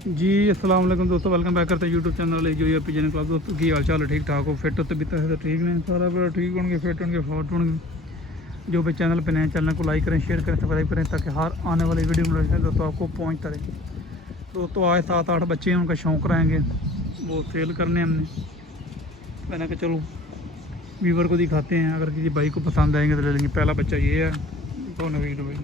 जी अस्सलाम वालेकुम दोस्तों, वेलकम बैक करते हैं यूट्यूब चैनल जो ये पिजन क्लब। दोस्तों की हाल चाल है, ठीक ठाक हो, फिट होते भी तो ठीक नहीं, सारा बड़ा ठीक होंगे, फिट होंगे, फॉट होंगे। जो भी चैनल पे नए चैनल को लाइक करें, शेयर करें, सब्सक्राइब करें ताकि हर आने वाली वीडियो नोटिफिकेशन दोस्तों आपको पहुँचता रहे। दोस्तों आज 7-8 बच्चे हैं, उनका शौक़ रहेंगे, वो सेल करने हमने। मैंने कहा चलो व्यूवर को दिखाते हैं, अगर किसी भाई को पसंद आएंगे तो ले लेंगे। पहला बच्चा ये है, तो नवीद भाई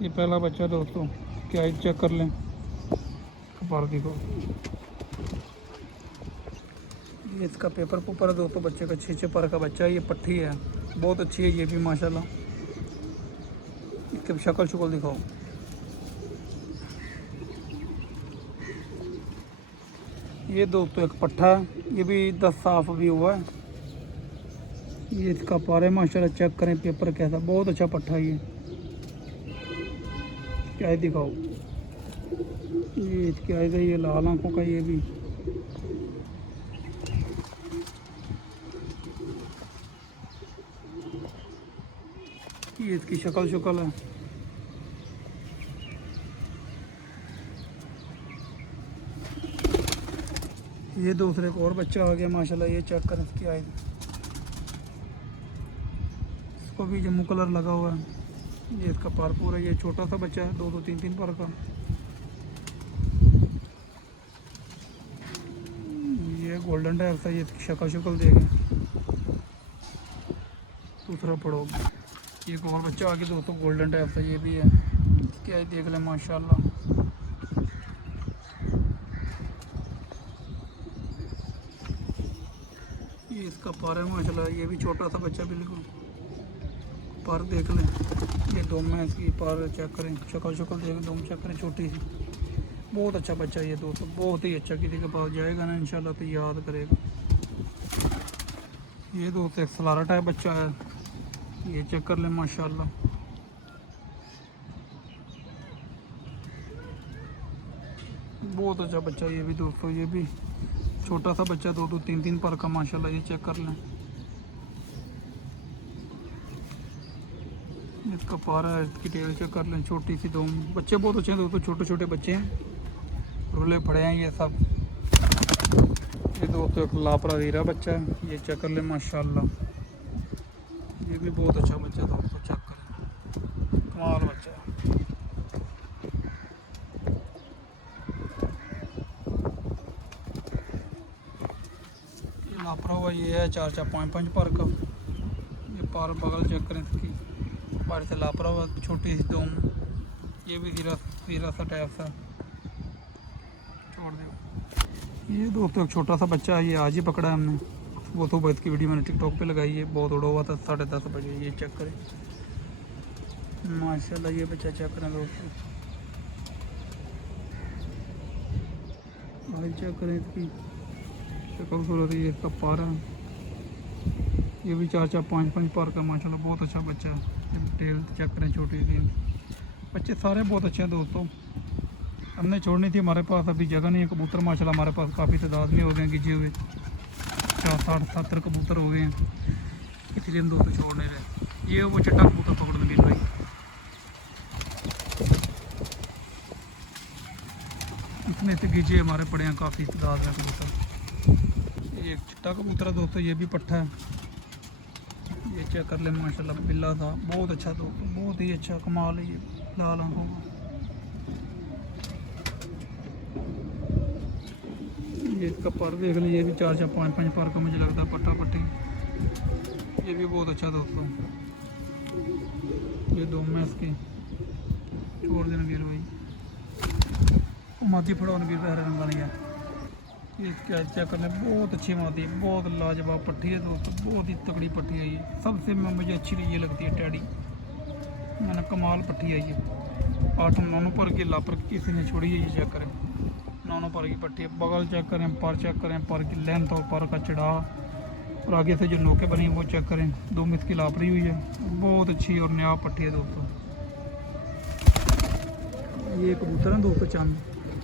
ये पहला बच्चा दोस्तों, क्या चेक कर लें कपार देखो, ये इसका पेपर पुपर है दोस्तों। बच्चे का 6 पर का बच्चा है, ये पट्टी है, बहुत अच्छी है ये भी माशाल्लाह। इसके शक्ल शुक्ल दिखाओ। ये दोस्तों एक पट्ठा है, ये भी 10 साफ भी हुआ है। ये इसका पार है माशाल्लाह, चेक करें पेपर कैसा, बहुत अच्छा पट्ठा है ये। क्या दिखाओ, ये क्या है, ये लाल आंखों का, ये भी ये इसकी शक्ल शुक्ल है। ये दूसरे एक और बच्चा आ गया माशाल्लाह, ये चेक करें इसकी आय, इसको भी जम्मू कलर लगा हुआ है। ये इसका पार पूरा, ये छोटा सा बच्चा है, 2-3 पर का। ये गोल्डन टाइप सा, ये इसकी शक्ल शुक्ल देखें। दूसरा पड़ो, ये एक और बच्चा आ गया दोस्तों, गोल्डन टाइप सा, ये भी है, क्या है देख लें माशाल्लाह। ये इसका पार है माशाल्लाह, ये भी छोटा सा बच्चा, बिल्कुल पार देख लें। ये दम है इसकी, पार चेक करें, शक्ल शुक्ल देख, दम चेक करें, छोटी सी, बहुत अच्छा बच्चा ये दोस्तों, बहुत ही अच्छा। किसी के पास जाएगा ना इंशाल्लाह तो याद करेगा। ये दोस्तों एक सलारा टाइप बच्चा है, ये चेक कर लें माशाल्लाह। बहुत अच्छा बच्चा ये भी दोस्तों, ये भी छोटा सा बच्चा, 2-3 पर का माशाल्लाह, ये चेक कर लें। इसका पारा है, इसकी टेल चेक कर लें, छोटी सी दो। बच्चे बहुत अच्छे हैं दोस्तों, छोटे छोटे बच्चे हैं, रुले पड़े हैं ये सब। ये दोस्तों एक लापरा हीरा बच्चा है, ये चेक कर लें माशाल्लाह। ये भी बहुत अच्छा बच्चा दोस्तों, चेक करें, कमाल बच्चा है। ये लापरा हुआ ये है 4-5 पर का। ये पार बगल चेक करें इसकी, बाहर से लापरा हुआ, छोटी सी दो। ये भी हीरा सा टाइप सा, छोड़ दो। ये दोस्तों एक छोटा सा बच्चा है, ये आज ही पकड़ा है हमने। वो तो बैठ की वीडियो मैंने टिकटॉक पे लगाई है, बहुत उड़ा हुआ था, 10:30 बजे। ये चेक करें माशाल्लाह, ये बच्चा चेक करें दोस्तों, भाई चेक करें इसकी शक्ल सूरत। ये इसका पारा, ये भी 4-5 पर का माशाल्लाह, बहुत अच्छा बच्चा है। टेल चेक करें, छोटी सी। बच्चे सारे बहुत अच्छे हैं दोस्तों। हमने छोड़नी थी, हमारे पास अभी जगह नहीं है। कबूतर माशाल्लाह हमारे पास काफ़ी तादाद में हो गए हैं, गिजे हुए 60-70 कबूतर हो गए हैं, इसलिए हम दोस्तों छोड़ नहीं रहे। ये वो चिट्टा कबूतर पकड़ लेंगे भाई, इतने से गिजे हमारे पड़े हैं, काफ़ी तादाद में कबूतर। ये चिट्टा कबूतर है दोस्तों, ये भी पट्ठा है, ये चेक कर ले माशाल्लाह, बिल्ला था, बहुत अच्छा दोस्तों, बहुत ही अच्छा, कमाल है ये लाल आंखों का। ये इसका पर देख लीजिए, ये भी 4-5 पर का मुझे लगता है, पट्टा पट्टी। ये भी बहुत अच्छा दोस्तों। ये दो में इसकी छोड़ देना गिर भाई, मादी फड़ो नबीर हरे रंग वाली है। ये क्या चेक करने, बहुत अच्छी मादी, बहुत लाजवाब पट्टी है दोस्तों, बहुत ही तगड़ी पट्टी है ये। सबसे मुझे अच्छी ये लगती है टैडी, मैंने कमाल पट्टी है ये। 8-9 पर की लापर किसी ने छोड़ी है, ये चेक करें, 9 पर की पट्टी है। बगल चेक करें, पर चेक करें, पर की लेंथ और पर का चढ़ा, और आगे से जो नोके बनी वो चेक करें। 2 मिस की लापरी हुई है, बहुत अच्छी और नया पट्टी है दोस्तों। ये कबूतर है दोस्तों, चांद